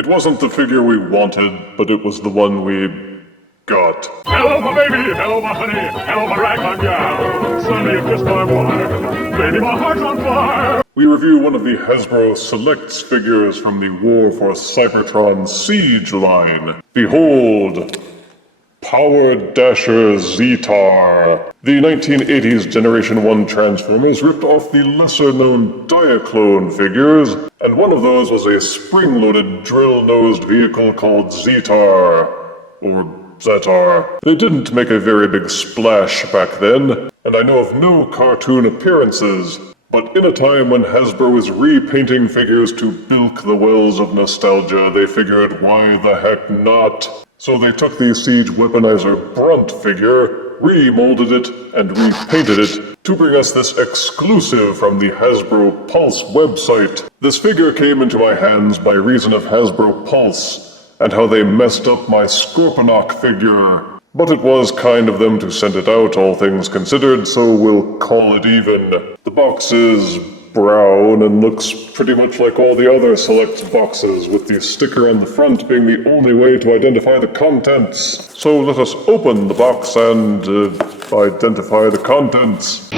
It wasn't the figure we wanted, but it was the one we got. Hello, my baby. Hello, my honey. Hello, my ragtime gal. Suddenly you kissed my wife. Baby, my heart's on fire. We review one of the Hasbro Selects figures from the War for Cybertron Siege line. Behold, Powerdasher Zetar. The 1980s Generation 1 Transformers ripped off the lesser-known Diaclone figures, and one of those was a spring-loaded drill-nosed vehicle called Zetar, or Zetar. They didn't make a very big splash back then, and I know of no cartoon appearances. But in a time when Hasbro was repainting figures to bilk the wells of nostalgia, they figured, why the heck not? So they took the Siege Weaponizer Brunt figure, remolded it, and repainted it to bring us this exclusive from the Hasbro Pulse website. This figure came into my hands by reason of Hasbro Pulse, and how they messed up my Scorponok figure. But it was kind of them to send it out, all things considered, so we'll call it even. The box is brown and looks pretty much like all the other Select boxes, with the sticker on the front being the only way to identify the contents. So let us open the box and identify the contents.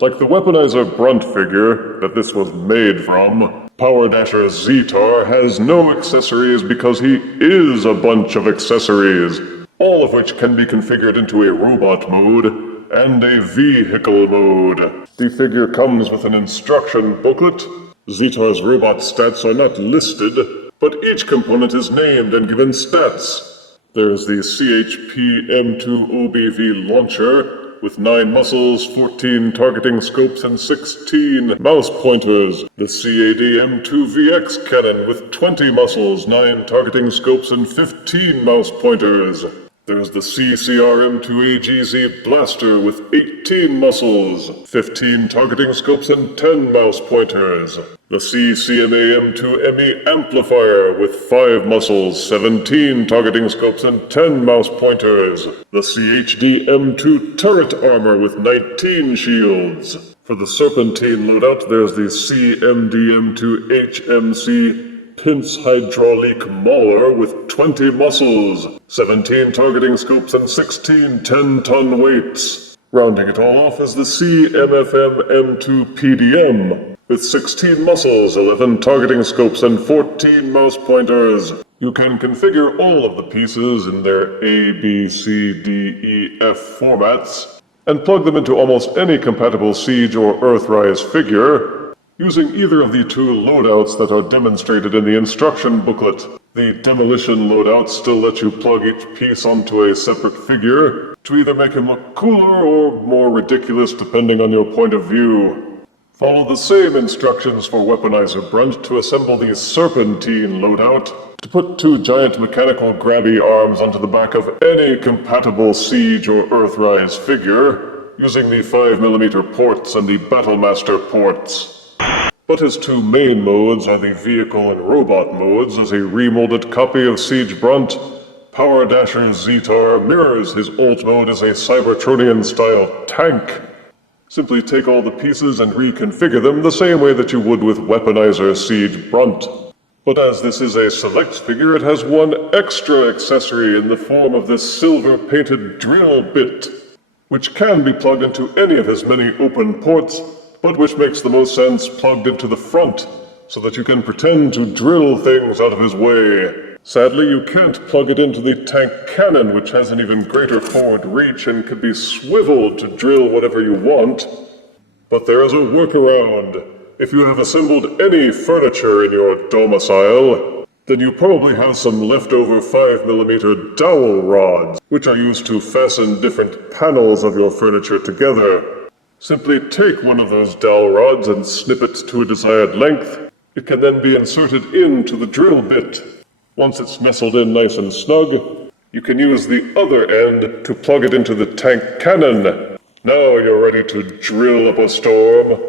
Like the Weaponizer Brunt figure that this was made from, Powerdasher Zetar has no accessories because he is a bunch of accessories, all of which can be configured into a robot mode and a vehicle mode. The figure comes with an instruction booklet. Zetar's robot stats are not listed, but each component is named and given stats. There's the CHP M2OBV launcher, with 9 muscles, 14 targeting scopes, and 16 mouse pointers. The CAD M2VX cannon with 20 muscles, 9 targeting scopes, and 15 mouse pointers. There's the CCR M2AGZ blaster with 18 muscles, 15 targeting scopes, and 10 mouse pointers. The CCMA M2ME amplifier with 5 muscles, 17 targeting scopes, and 10 mouse pointers. The CHD M2 turret armor with 19 shields. For the Serpentine loadout, there's the CMD M2 HMC Pince Hydraulique Mauler with 20 muscles, 17 targeting scopes, and 16 10-ton weights. Rounding it all off is the CMFM M2 PDM with 16 muscles, 11 targeting scopes, and 14 mouse pointers. You can configure all of the pieces in their A, B, C, D, E, F formats, and plug them into almost any compatible Siege or Earthrise figure, using either of the 2 loadouts that are demonstrated in the instruction booklet. The demolition loadouts still let you plug each piece onto a separate figure to either make him look cooler or more ridiculous depending on your point of view. Follow the same instructions for Weaponizer Brunt to assemble the Serpentine loadout, to put 2 giant mechanical grabby arms onto the back of any compatible Siege or Earthrise figure, using the 5mm ports and the Battlemaster ports. But his 2 main modes are the vehicle and robot modes. As a remolded copy of Siege Brunt, Powerdasher Zetar mirrors his alt mode as a Cybertronian-style tank. Simply take all the pieces and reconfigure them the same way that you would with Weaponizer Siege Brunt. But as this is a Select figure, it has one extra accessory in the form of this silver-painted drill bit, which can be plugged into any of his many open ports, but which makes the most sense plugged into the front, so that you can pretend to drill things out of his way. Sadly, you can't plug it into the tank cannon, which has an even greater forward reach and can be swiveled to drill whatever you want. But there is a workaround. If you have assembled any furniture in your domicile, then you probably have some leftover 5mm dowel rods, which are used to fasten different panels of your furniture together. Simply take one of those dowel rods and snip it to a desired length. It can then be inserted into the drill bit. Once it's nestled in nice and snug, you can use the other end to plug it into the tank cannon. Now you're ready to drill up a storm.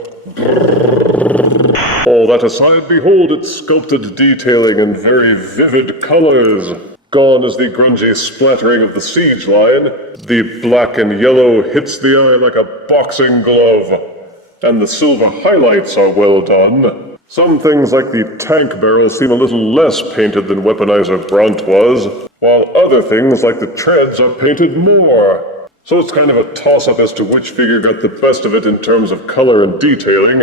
All that aside, behold its sculpted detailing and very vivid colors. Gone is the grungy splattering of the Siege line. The black and yellow hits the eye like a boxing glove. And the silver highlights are well done. Some things like the tank barrel seem a little less painted than Weaponizer Brunt was, while other things like the treads are painted more. So it's kind of a toss-up as to which figure got the best of it in terms of color and detailing.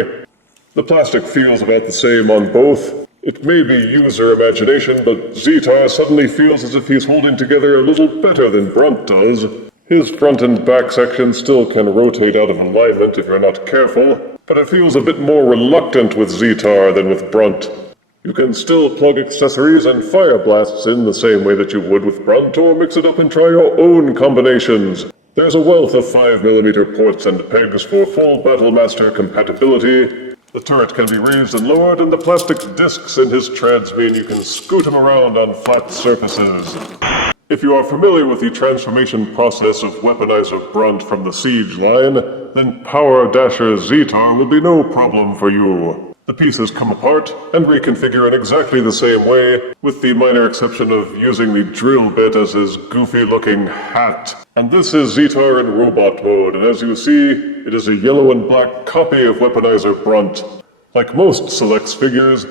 The plastic feels about the same on both. It may be user imagination, but Zetar suddenly feels as if he's holding together a little better than Brunt does. His front and back section still can rotate out of alignment if you're not careful, but it feels a bit more reluctant with Zetar than with Brunt. You can still plug accessories and fire blasts in the same way that you would with Brunt, or mix it up and try your own combinations. There's a wealth of 5mm ports and pegs for full Battlemaster compatibility. The turret can be raised and lowered, and the plastic discs in his treads mean you can scoot him around on flat surfaces. If you are familiar with the transformation process of Weaponizer Brunt from the Siege line, then Powerdasher Zetar will be no problem for you. The pieces come apart and reconfigure in exactly the same way, with the minor exception of using the drill bit as his goofy-looking hat. And this is Zetar in robot mode, and as you see, it is a yellow and black copy of Weaponizer Brunt. Like most Selects figures,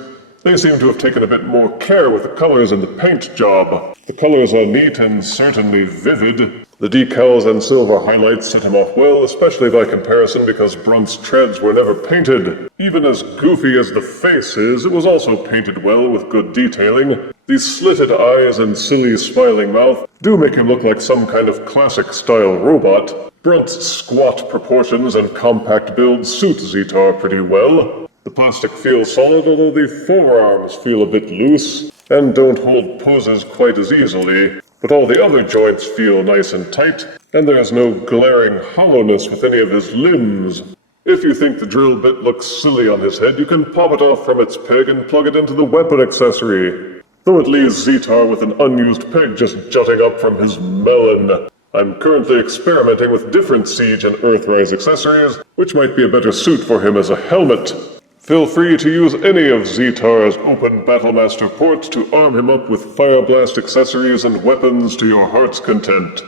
they seem to have taken a bit more care with the colors and the paint job. The colors are neat and certainly vivid. The decals and silver highlights set him off well, especially by comparison because Brunt's treads were never painted. Even as goofy as the face is, it was also painted well with good detailing. These slitted eyes and silly smiling mouth do make him look like some kind of classic-style robot. Brunt's squat proportions and compact build suit Zetar pretty well. The plastic feels solid, although the forearms feel a bit loose and don't hold poses quite as easily. But all the other joints feel nice and tight, and there's no glaring hollowness with any of his limbs. If you think the drill bit looks silly on his head, you can pop it off from its peg and plug it into the weapon accessory, though it leaves Zetar with an unused peg just jutting up from his melon. I'm currently experimenting with different Siege and Earthrise accessories, which might be a better suit for him as a helmet. Feel free to use any of Zetar's open Battlemaster ports to arm him up with Fire Blast accessories and weapons to your heart's content.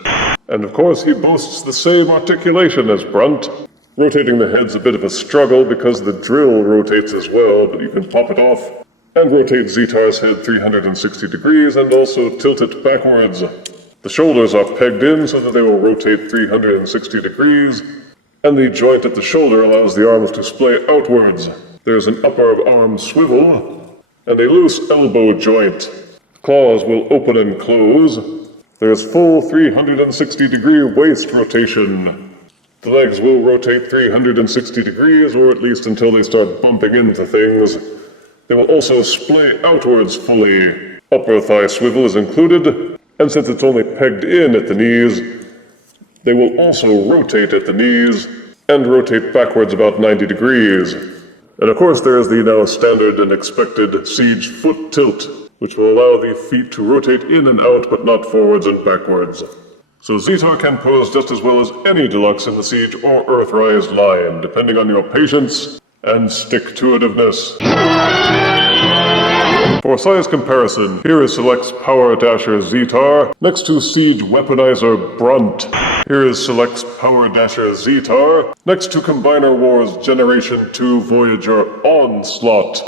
And of course he boasts the same articulation as Brunt. Rotating the head's a bit of a struggle because the drill rotates as well, but you can pop it off and rotate Zetar's head 360 degrees and also tilt it backwards. The shoulders are pegged in so that they will rotate 360 degrees, and the joint at the shoulder allows the arms to splay outwards. There's an upper arm swivel, and a loose elbow joint. Claws will open and close. There's full 360-degree waist rotation. The legs will rotate 360 degrees, or at least until they start bumping into things. They will also splay outwards fully. Upper thigh swivel is included, and since it's only pegged in at the knees, they will also rotate at the knees, and rotate backwards about 90 degrees. And of course there is the now standard and expected Siege foot tilt, which will allow the feet to rotate in and out but not forwards and backwards. So Zetar can pose just as well as any Deluxe in the Siege or Earthrise line, depending on your patience and stick-to-itiveness. For size comparison, here is Select's Powerdasher Zetar next to Siege Weaponizer Brunt. Here is Select's Powerdasher Zetar next to Combiner Wars Generation 2 Voyager Onslaught.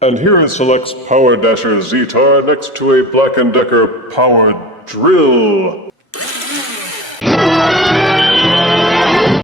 And here is Select's Powerdasher Zetar next to a Black & Decker Power Drill.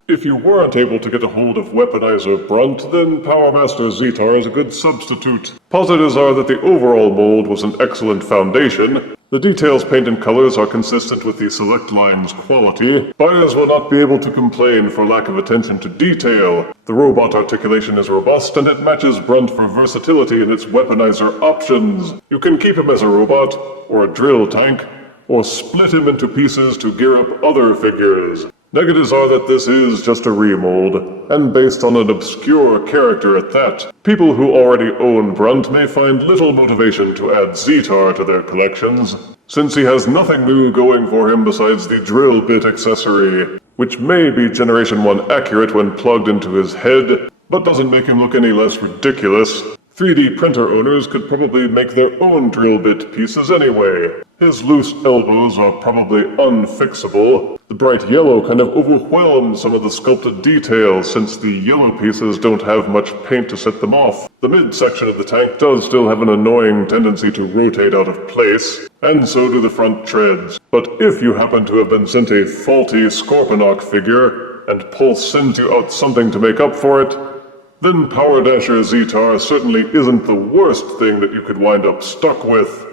If you weren't able to get a hold of Weaponizer Brunt, then Powermaster Zetar is a good substitute. Positives are that the overall mold was an excellent foundation. The details, paint, and colors are consistent with the Select line's quality. Buyers will not be able to complain for lack of attention to detail. The robot articulation is robust, and it matches Brunt for versatility in its weaponizer options. You can keep him as a robot, or a drill tank, or split him into pieces to gear up other figures. Negatives are that this is just a remold, and based on an obscure character at that. People who already own Brunt may find little motivation to add Zetar to their collections, since he has nothing new going for him besides the drill bit accessory, which may be Generation 1 accurate when plugged into his head, but doesn't make him look any less ridiculous. 3D printer owners could probably make their own drill bit pieces anyway. His loose elbows are probably unfixable. The bright yellow kind of overwhelms some of the sculpted details since the yellow pieces don't have much paint to set them off. The midsection of the tank does still have an annoying tendency to rotate out of place, and so do the front treads. But if you happen to have been sent a faulty Scorponok figure, and Pulse sends you out something to make up for it, then Powerdasher Zetar certainly isn't the worst thing that you could wind up stuck with.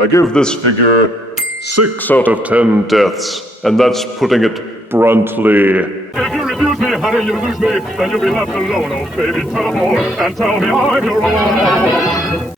I give this figure 6 out of 10 deaths, and that's putting it bluntly. If you refuse me, honey, you lose me, then you'll be left alone, oh baby, tell them all, and tell me I'm your own.